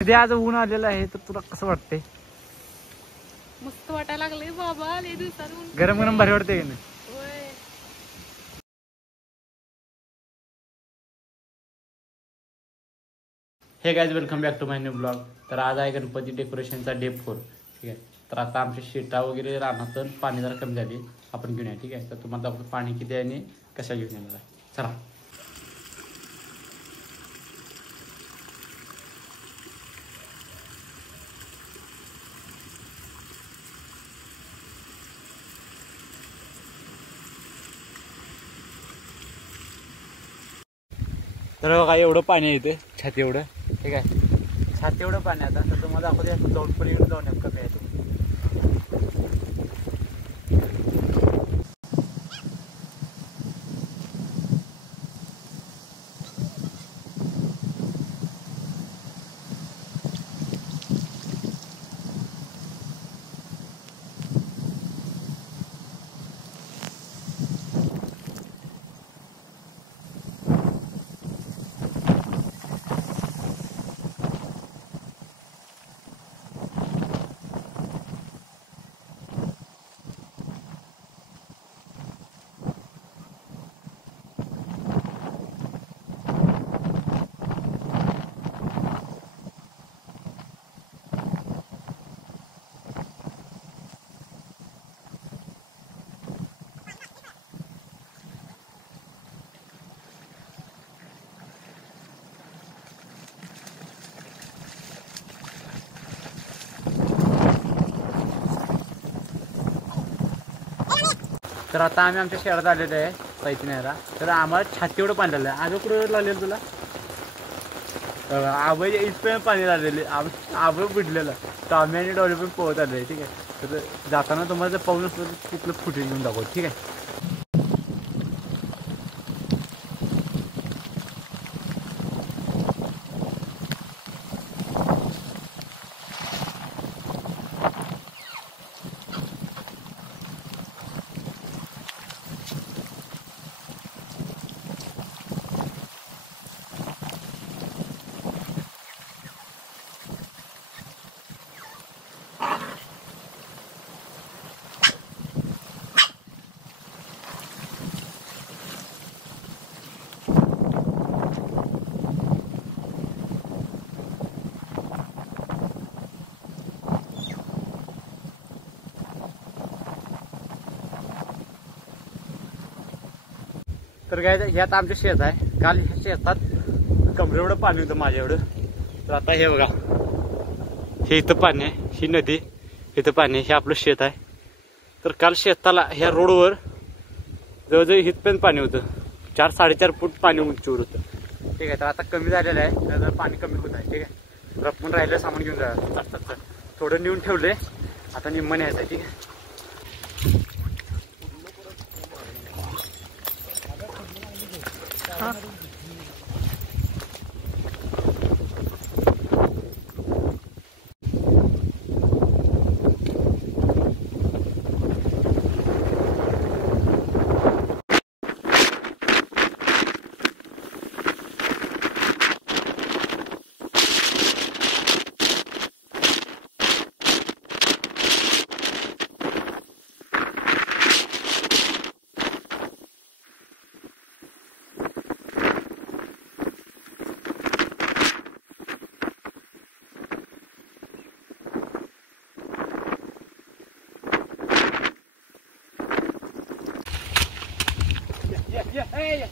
ते आज ऊन आलेलं आहे तर तुला कसं वाटतंय? मस्त वाटायला लागले बाबा, लय दिवसांनी गरम गरम भारी वाटतंय की नाही? Hey guys, welcome back to my new blog. तर आज आहे गणपती डेकोरेशनचा डे 4. ठीक आहे. तर आता आमच्या शेटा वगैरे रानातून पाणी जरा कमी झाली, आपण घेऊन या. ठीक आहे. तर तुम्हाला दाखवतो पाणी किती आहे आणि कशा घेऊन येणार आहे. चला. तर बघा एवढं पाणी येते, छाती एवढं. ठीक आहे. छाती एवढं पाणी आता. तर तुम्हाला दाखवते जाऊन पण एवढं जाऊन कमी आहे. तर आता आम्ही आमच्या शहरात आलेलो आहे पैसे न्यायला. तर आम्हाला छाती एवढं पाणी लागलं आहे. आजं कुठं लागलेलं तुला? आबाईच्या इथपर्यंत पाणी लागलेले. आबं बुडलेलं. तर आम्ही आणि डॉली पण पोहत आले. ठीक आहे. तर जाताना तुम्हाला जर पाहून असलं तर तिथलं फुटेज घेऊन दाखवतो. ठीक आहे. तर काय हे आता आमचं शेत आहे. काल ह्या शेतात कमरे एवढं पाणी होतं माझ्या एवढं. तर आता हे बघा, हे इथं पाणी आहे, ही नदी, इथं पाणी आहे, हे आपलं शेत आहे. तर काल शेताला ह्या रोडवर जवळजवळ इथपर्यंत पाणी होतं. 4-4.5 फूट पाणी उंचीवर होतं. ठीक आहे. तर आता कमी झालेलं आहे. तर पाणी कमी होत आहे. ठीक आहे. रपून राहिलं सामान घेऊन जा. थोडं नेऊन ठेवले, आता निम्म न्यायचं आहे. ठीक आहे. Hey!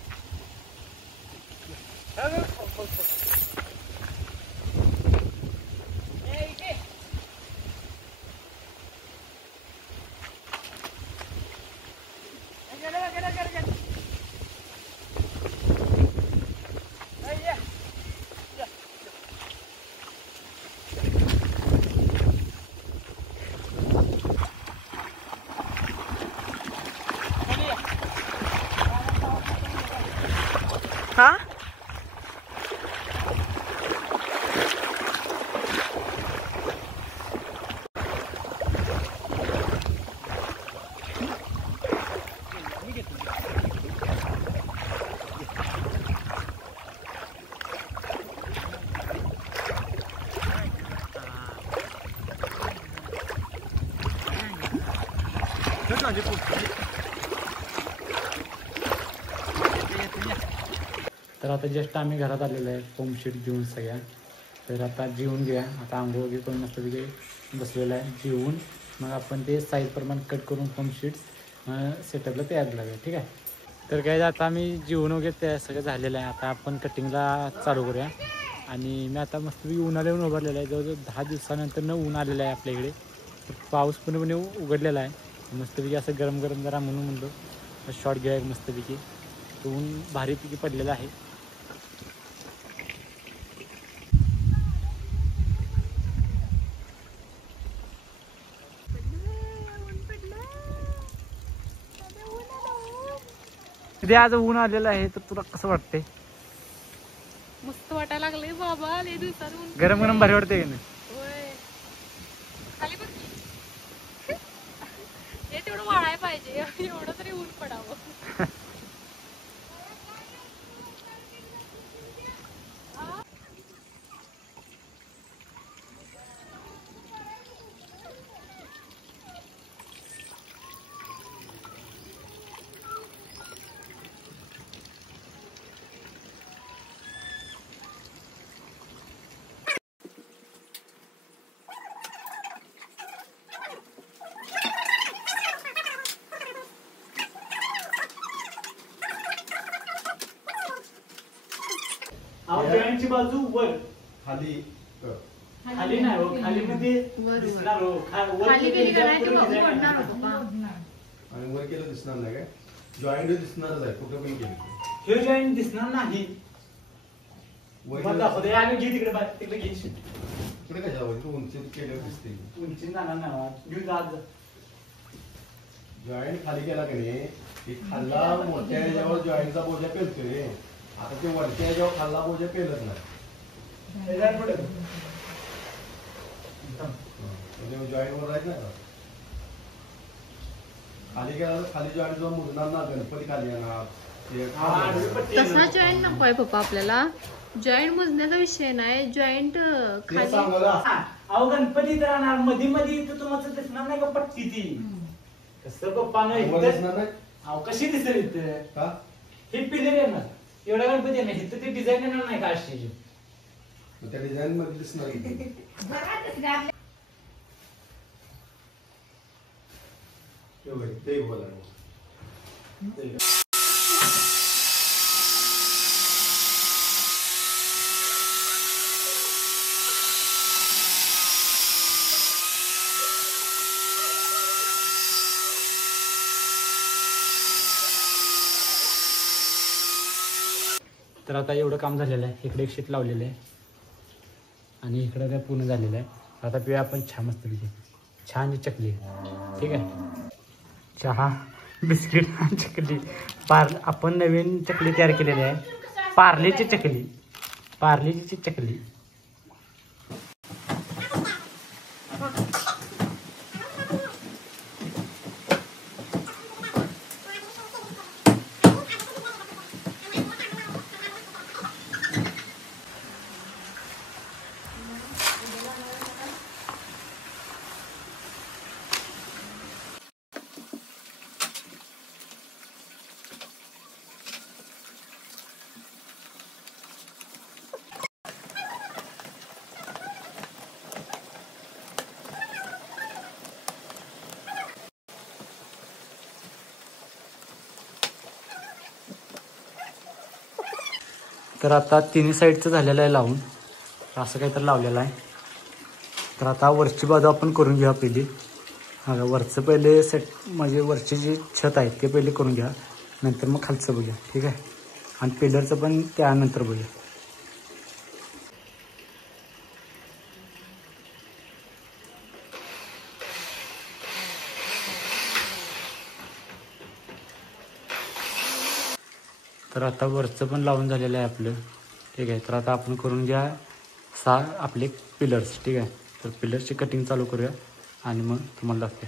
तर आता जस्ट आम्ही घरात आलेलो आहे पंप शीट घेऊन सगळ्या. तर आता जेवून घ्या. आता आंघोळ वगैरे करून मस्त तिथे बसलेलं आहे. जेवून मग आपण ते साईज प्रमाणे कट करून पंप शीट्स सेटअपला तयार लागेल. ठीक आहे. तर काय आता आम्ही जेवण वगैरे ते सगळं झालेलं आहे. आता आपण कटिंगला चालू करूया. आणि मी आता मस्त उन्हाला येऊन उभारलेलं आहे. जवळजवळ 10 दिवसानंतर ऊन आलेलं आहे आपल्या इकडे. तर पाऊस पूर्णपणे उघडलेला आहे. मस्तपैकी असं गरम गरम जरा म्हणून म्हणलो शॉर्ट घ्या मस्तपैकी. ऊन भारीपैकी पडलेलं आहे. ते आज ऊन आलेलं आहे तर तुला कसं वाटतंय? मस्त वाटायला लागले बाबा लय दिवसात ऊन. गरम गरम भारी वाटतंय की नाही? होय. खाली बघ की. हे तेवढं वाळाय पाहिजे एवढं तरी ऊन पडावं. जॉईंटची बाजू वर खाली खाली नाही हो. खाली मध्ये दिसणार हो. खाली गेली का नाही तर बघू पडणार होतो का? आणि वर केलं दिसणार नाही काय? जॉईंट दिसणारच आहे कुठं पण केलं. हे जॉईंट दिसणार नाही. वर मला दाखवते. आम्ही घे तिकडे तिकडे घे. इकडे कशाला तू उंची केल्यावर दिसते. उंची जाणार नाही. घेऊन आज जॉईंट खाली केला की नाही की खाल्ला मोठ्या ह्याच्यावर जॉईंटचा बोजा पेलतोय. आता ते वरच्या ह्याच्यावर खाल्ला बोजा पेलत नाही. जॉईंट वर राहत नाही का? खाली गेला तर खाली जॉईंट जो मुरणार ना गणपती खाली येणार. तसा जॉईंट नकोय पप्पा आपल्याला. जॉईंट मोजण्याचा विषय नाही. जॉईंट खाली अहो गणपतीत राहणार मध्ये मध्ये तर तुम्हाला दिसणार नाही का पट्टी ती. कसं पप्पा दिसणार नाही. अहो कशी दिसेल इथं? का हे पिलेर येणार एवढा गणपती येणार इथं ते डिझाईन येणार नाही का अशी. त्या डिझाईन मध्ये दिसणार ते बोला. तर आता एवढं काम झालेलं आहे. इकडे एक शीट लावलेलं आहे आणि इकडे काय पूर्ण झालेलं आहे. आता पिऊया आपण चहा मस्तपैकी. छान चकली. ठीक आहे. चहा बिस्किट आणि चकली. आपण नवीन चकली तयार केलेली आहे. पार्लेची चकली. पार्लेची चकली. तर आता तिन्ही साईडचं झालेलं आहे लावून. असं काहीतरी लावलेलं आहे. तर आता वरची बाजू आपण करून घेऊया पहिली. हा वरचं पहिले सेट म्हणजे वरची जी छत आहे ते पहिले करून घ्या. नंतर मग खालचं बघूया. ठीक आहे. आणि पिलरचं पण त्यानंतर बघूया. तर आता वरचं पण लावून झालेलं आहे आपलं. ठीक आहे. तर आता आपण करून घ्या आपले पिलर्स. ठीक आहे. तर पिलर्सची कटिंग चालू करूया आणि मग तुम्हाला दाखवते.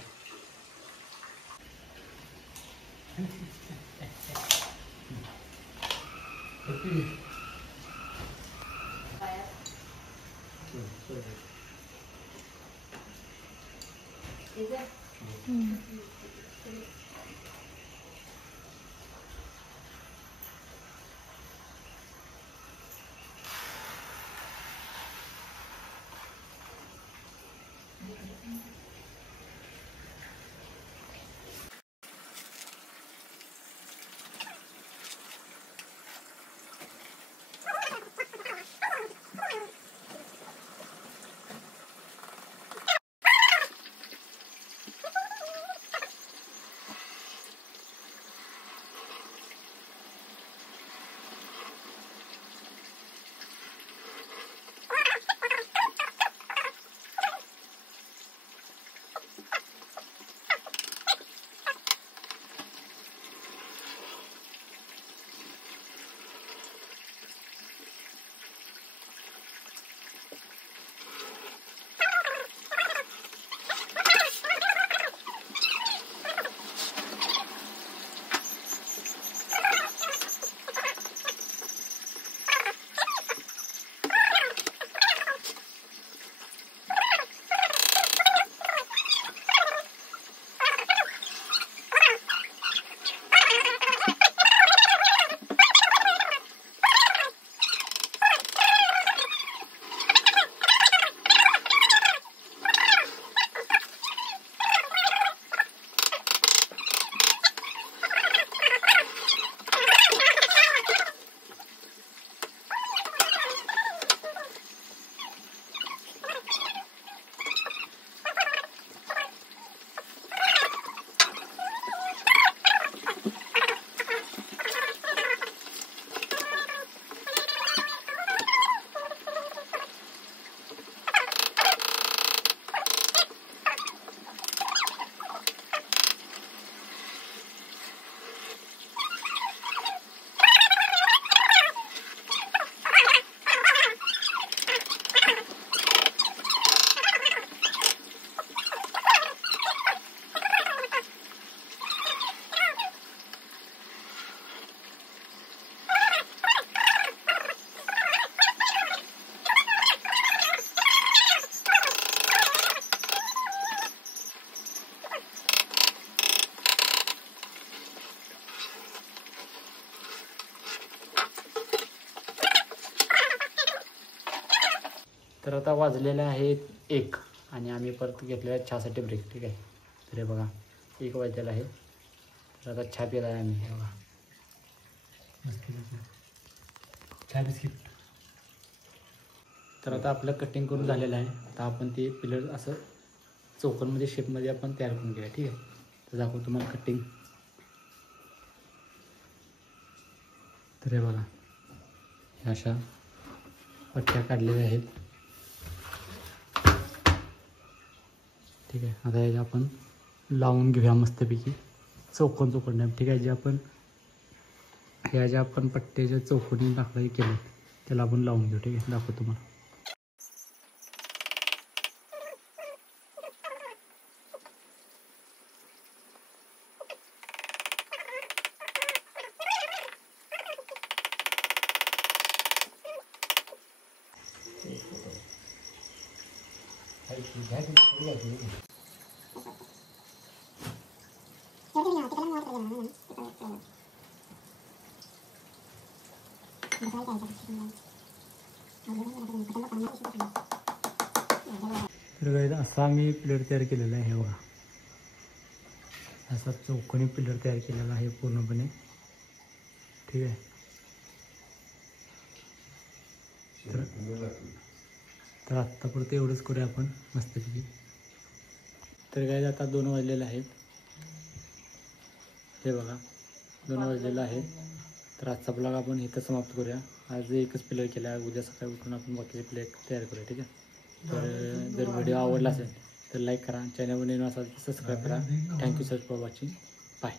तर आता वाजलेले आहेत 1 आणि आम्ही परत घेतलेला आहे चहासाठी ब्रेक. ठीक आहे, तर हे बघा 1 वाजलेला आहे. तर आता चहा पिला आहे आम्ही. हे बघा चहा बिस्किट. तर आता आपलं कटिंग करून झालेलं आहे. आता आपण ते पिलर असं चौकोनमध्ये शेपमध्ये आपण तयार करून घेऊया. ठीक आहे, तर दाखवतो तुम्हाला कटिंग. तर हे बघा ह्या अशा पट्ट्या काढलेल्या आहेत. ठीक आहे, आता याच्या आपण लावून घेऊया मस्तपैकी चौकोन चौकोन. ठीक आहे, जे आपण ह्या ज्या आपण पट्ट्याच्या चौकोनी दाखवायचे केले त्याला आपण लावून घेऊ. ठीक आहे, दाखवतो तुम्हाला. तर असा आम्ही प्लेट तयार केलेला आहे. हे बघा असा चौकोनी पिलर तयार केलेला आहे पूर्णपणे. ठीक आहे, तर आत्तापुरतं एवढंच करूया आपण मस्तपैकी. तर काय आता 2 वाजलेले आहेत. हे बघा 2 वाजलेलं आहे. तर आजचा ब्लॉग आपण इथं समाप्त करूया. आज एकच पिलर केला आहे, उद्या सकाळी उठून आपण बाकीचे प्लेट तयार करूया. ठीक आहे, तर जर व्हिडिओ आवडला असेल तर लाईक करा, चॅनलवर नवीन असाल तर सबस्क्राईब करा. Thank you sir for watching. Bye.